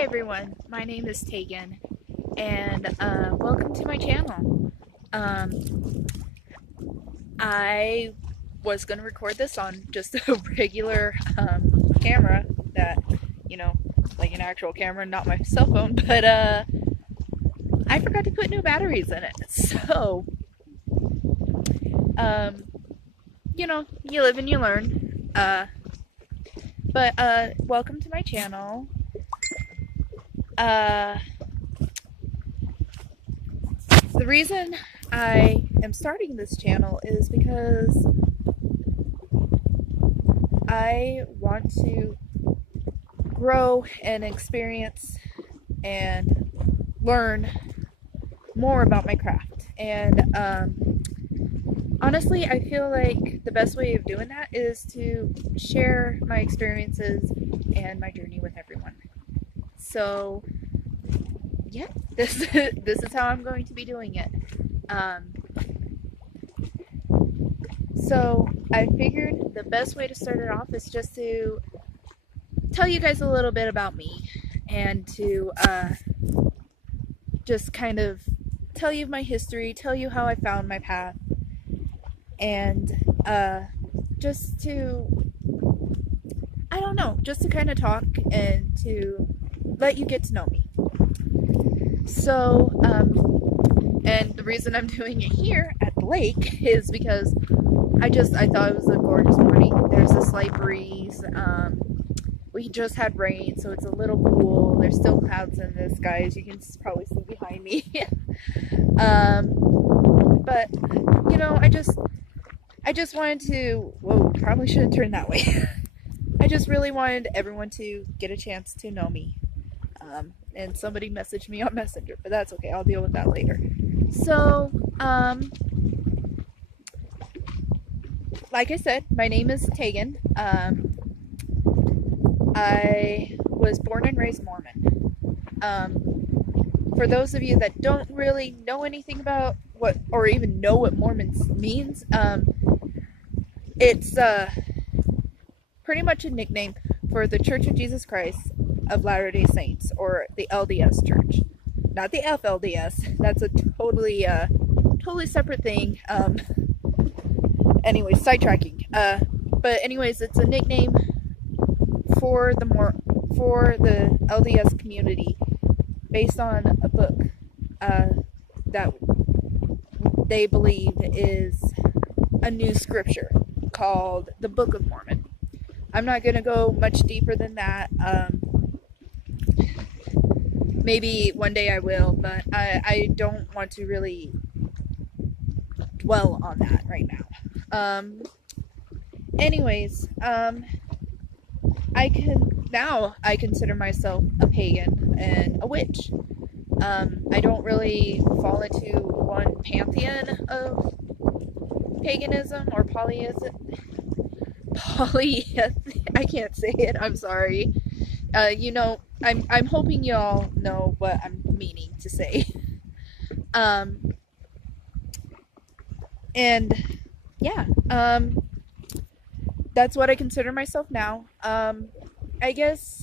Hi everyone, my name is Tegan, and welcome to my channel. I was going to record this on just a regular camera that, you know, like an actual camera, not my cell phone, but I forgot to put new batteries in it. So, um, you live and you learn. But welcome to my channel. Uh, The reason I am starting this channel is because I want to grow and experience and learn more about my craft. And honestly, I feel like the best way of doing that is to share my experiences and my journey with everyone. So, yeah, this is how I'm going to be doing it. Um, So I figured the best way to start it off is just to tell you guys a little bit about me and to just kind of tell you my history, tell you how I found my path, and just to, I don't know, just to kind of talk and to let you get to know me. So, and the reason I'm doing it here at the lake is because I thought it was a gorgeous morning. There's a slight breeze. We just had rain, so it's a little cool. There's still clouds in the sky, as you can probably see behind me. But I just wanted to. Whoa, probably shouldn't turn that way. I just really wanted everyone to get a chance to know me. And somebody messaged me on Messenger, but that's okay. I'll deal with that later. So, like I said, my name is Tegan. I was born and raised Mormon. For those of you that don't really know anything about what, or even know what Mormon means, it's pretty much a nickname for the Church of Jesus Christ of Latter-day Saints, or the LDS Church. Not the FLDS. That's a totally separate thing. Anyways, sidetracking. But anyways, it's a nickname for the LDS community based on a book that they believe is a new scripture called the Book of Mormon. I'm not gonna go much deeper than that. Maybe one day I will, but I don't want to really dwell on that right now. Anyways, I consider myself a pagan and a witch. I don't really fall into one pantheon of paganism or I can't say it. I'm sorry. I'm hoping you all know what I'm meaning to say. And yeah, that's what I consider myself now. I guess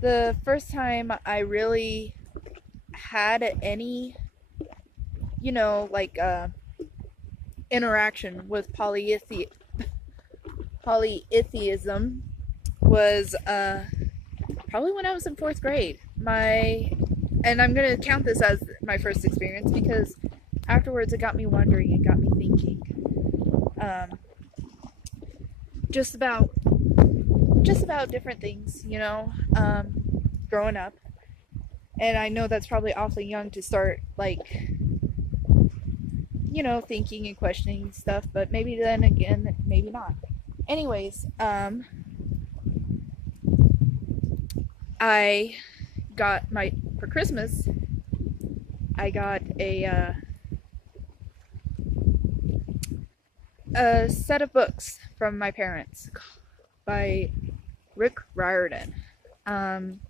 the first time I really had any, interaction with polytheism was probably when I was in fourth grade. And I'm gonna count this as my first experience because afterwards it got me wondering, it got me thinking, just about different things, growing up. And I know that's probably awfully young to start, thinking and questioning stuff, but maybe then again, maybe not. Anyways, for Christmas, I got a set of books from my parents by Rick Riordan. And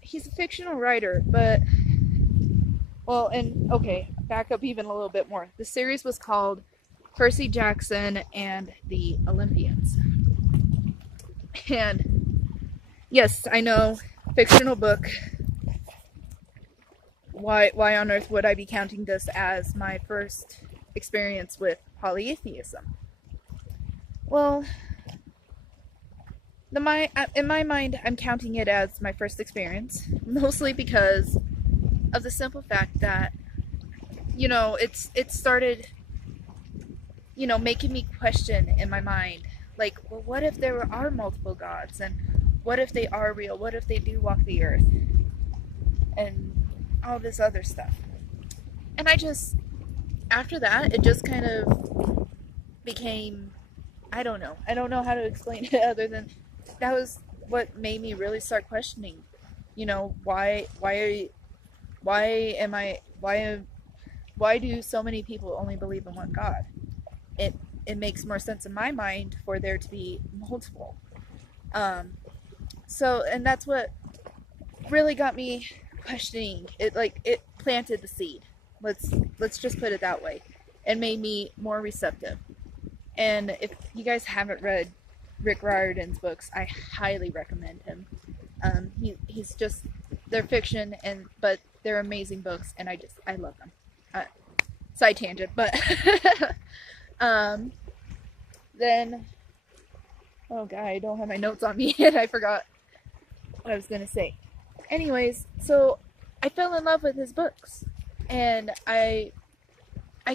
he's a fictional writer, but, back up even a little bit more. The series was called Percy Jackson and the Olympians. And yes, I know, fictional book. Why on earth would I be counting this as my first experience with polytheism? Well, in my mind, I'm counting it as my first experience, mostly because of the simple fact that, it started, making me question in my mind, like, well, what if there are multiple gods, and what if they are real? What if they do walk the earth, and all this other stuff? And after that, it just kind of became, I don't know how to explain it other than that was what made me really start questioning, why do so many people only believe in one God? It makes more sense in my mind for there to be multiple. And that's what really got me questioning it. Like, it planted the seed. Let's just put it that way. And made me more receptive. And if you guys haven't read Rick Riordan's books, I highly recommend him. He's just, they're fiction, but they're amazing books, and I love them. Side tangent, but then, oh god, I don't have my notes on me yet. I forgot what I was gonna say. Anyways, so I fell in love with his books, and I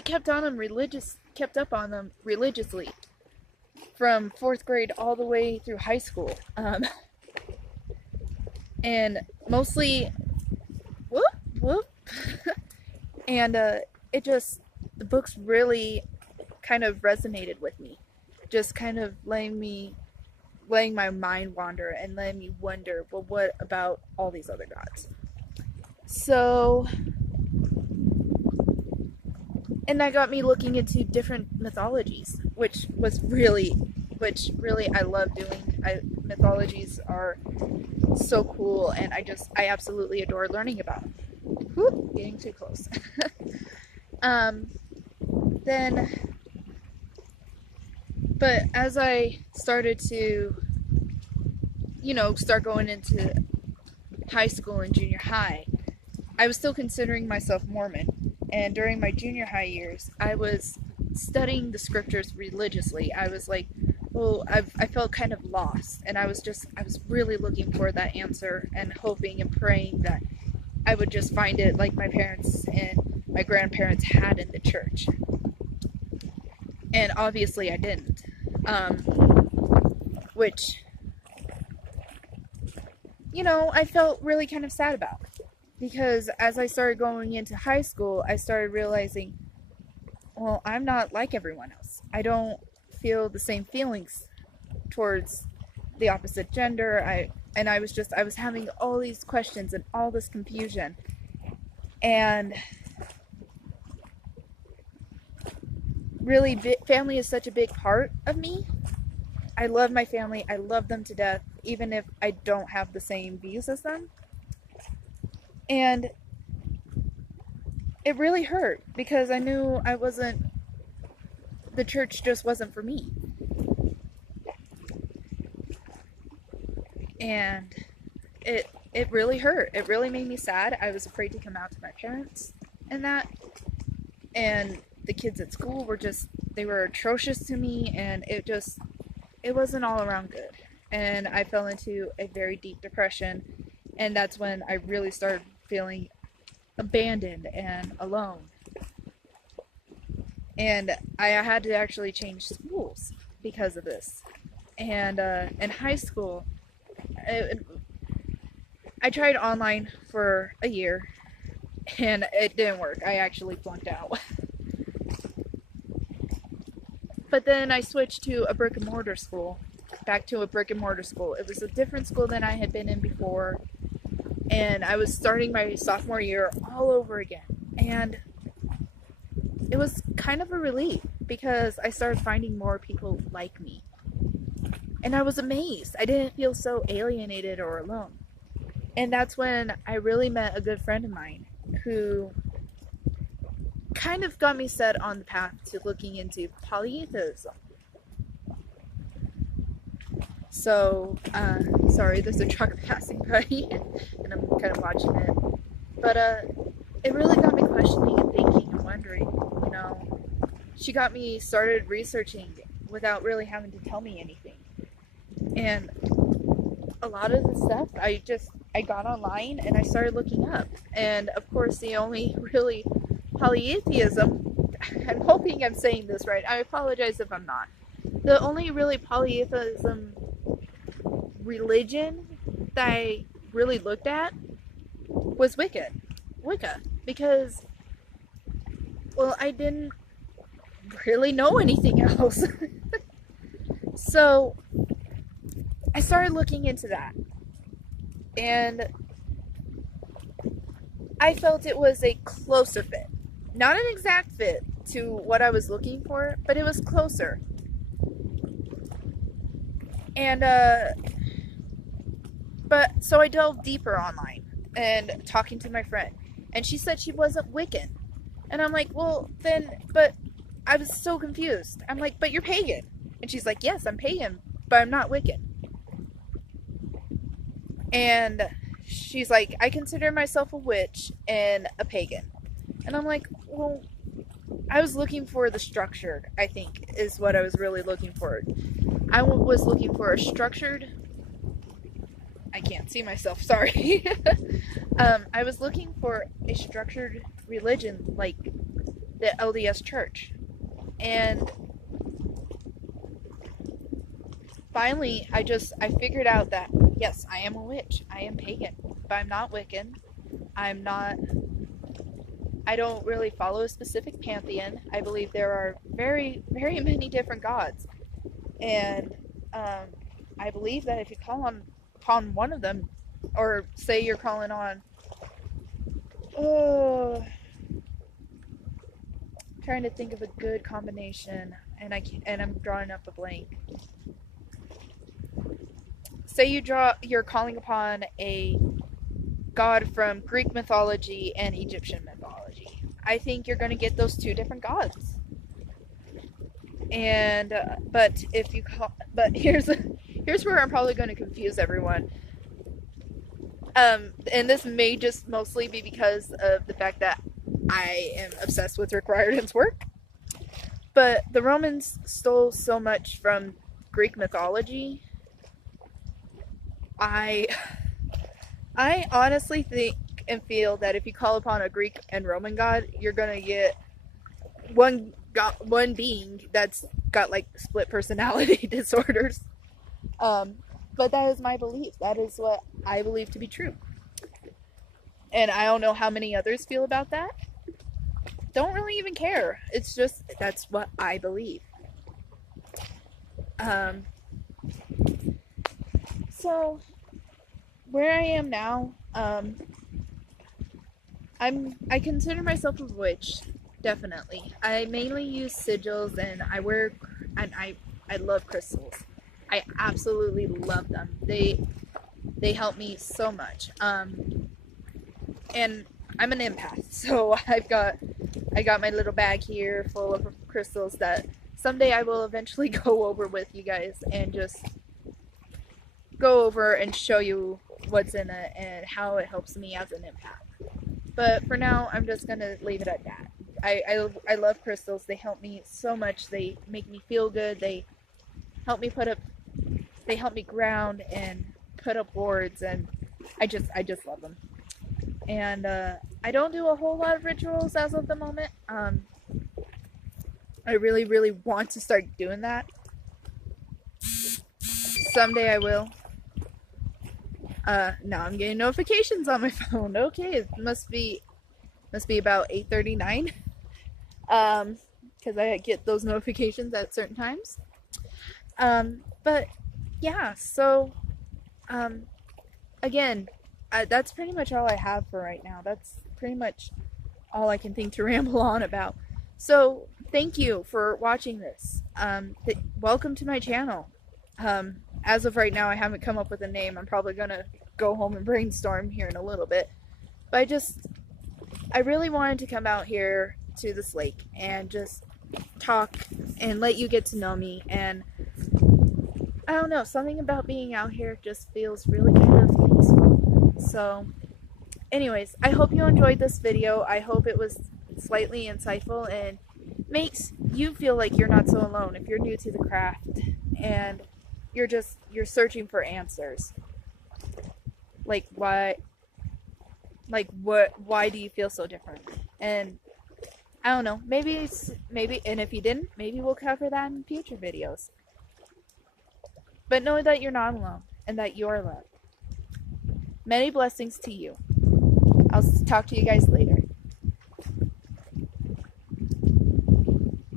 kept up on them religiously from 4th grade all the way through high school. And mostly, whoop, and the books really kind of resonated with me, just kind of letting my mind wander and letting me wonder, well, what about all these other gods? So, and that got me looking into different mythologies, which really I love doing. Mythologies are so cool, and I absolutely adore learning about them. Whew, getting too close. Then, but as I started to, start going into high school and junior high, I was still considering myself Mormon. And during my junior high years, I was studying the scriptures religiously. I was like, well, I felt kind of lost. And I was really looking for that answer and hoping and praying that I would just find it like my parents and my grandparents had in the church. And obviously I didn't. Which, I felt really kind of sad about. Because as I started going into high school, I started realizing, well, I'm not like everyone else. I don't feel the same feelings towards the opposite gender. I was having all these questions and all this confusion. And really, family is such a big part of me. I love my family. I love them to death, even if I don't have the same views as them. And it really hurt because I knew the church just wasn't for me. And it really hurt. It really made me sad. I was afraid to come out to my parents and that. And the kids at school they were atrocious to me, and it wasn't all around good. And I fell into a very deep depression, and that's when I really started feeling abandoned and alone. And I had to actually change schools because of this. And in high school, I tried online for a year, and it didn't work. I actually flunked out. But then I switched to a brick and mortar school. Back to a brick and mortar school. It was a different school than I had been in before. And I was starting my sophomore year all over again. And it was kind of a relief because I started finding more people like me. And I was amazed. I didn't feel so alienated or alone. And that's when I really met a good friend of mine who kind of got me set on the path to looking into polytheism. So, sorry, there's a truck passing by, and I'm kind of watching it. But, it really got me questioning and thinking and wondering, you know. She got me started researching without really having to tell me anything. And a lot of the stuff, I got online and I started looking up. And, of course, the only really polytheism, I'm hoping I'm saying this right, I apologize if I'm not. The only really polytheism religion that I really looked at was Wicca, because, well, I didn't really know anything else. So I started looking into that, and I felt it was a closer fit. Not an exact fit to what I was looking for, but it was closer. And, but, so I delved deeper online and talking to my friend, and she said she wasn't Wiccan. And I'm like, well, then, but I was so confused. I'm like, but you're pagan. And she's like, yes, I'm pagan, but I'm not Wiccan. And she's like, I consider myself a witch and a pagan. And I'm like, well, I was looking for the structured, I think, is what I was really looking for. I was looking for a structured... I can't see myself, sorry. I was looking for a structured religion like the LDS Church. And finally, I figured out that, yes, I am a witch. I am pagan. But I'm not Wiccan. I don't really follow a specific pantheon. I believe there are very, very many different gods. And I believe that if you call upon one of them, or say you're calling on, trying to think of a good combination, and I'm drawing up a blank. Say you're calling upon a god from Greek mythology and Egyptian mythology. I think you're going to get those two different gods. And but here's where I'm probably going to confuse everyone. And this may just mostly be because of the fact that I am obsessed with Rick Riordan's work. But the Romans stole so much from Greek mythology. I honestly think and feel that if you call upon a Greek and Roman god, you're gonna get one being that's got like split personality disorders. But that is my belief. That is what I believe to be true. And I don't know how many others feel about that. Don't really even care. It's just, that's what I believe. So, where I am now, I consider myself a witch, definitely. I mainly use sigils, and I love crystals. I absolutely love them. They help me so much. And I'm an empath, so I got my little bag here full of crystals that someday I will eventually go over with you guys and just go over and show you what's in it and how it helps me as an empath. But for now, I'm just gonna leave it at that. I love crystals. They help me so much. They make me feel good. They help me ground and put up wards, and I just love them. And I don't do a whole lot of rituals as of the moment. I really, really want to start doing that. Someday I will. Now I'm getting notifications on my phone. Okay, it must be about 8:39. Because I get those notifications at certain times. But yeah, so again, that's pretty much all I have for right now. That's pretty much all I can think to ramble on about. So thank you for watching this. Welcome to my channel. As of right now, I haven't come up with a name. I'm probably gonna go home and brainstorm here in a little bit. But I really wanted to come out here to this lake and just talk and let you get to know me. And I don't know, something about being out here just feels really kind of peaceful. So, anyways, I hope you enjoyed this video. I hope it was slightly insightful and makes you feel like you're not so alone if you're new to the craft and you're searching for answers. Like why why do you feel so different? And I don't know, maybe and if you didn't, maybe we'll cover that in future videos. But know that you're not alone and that you are loved. Many blessings to you. I'll talk to you guys later.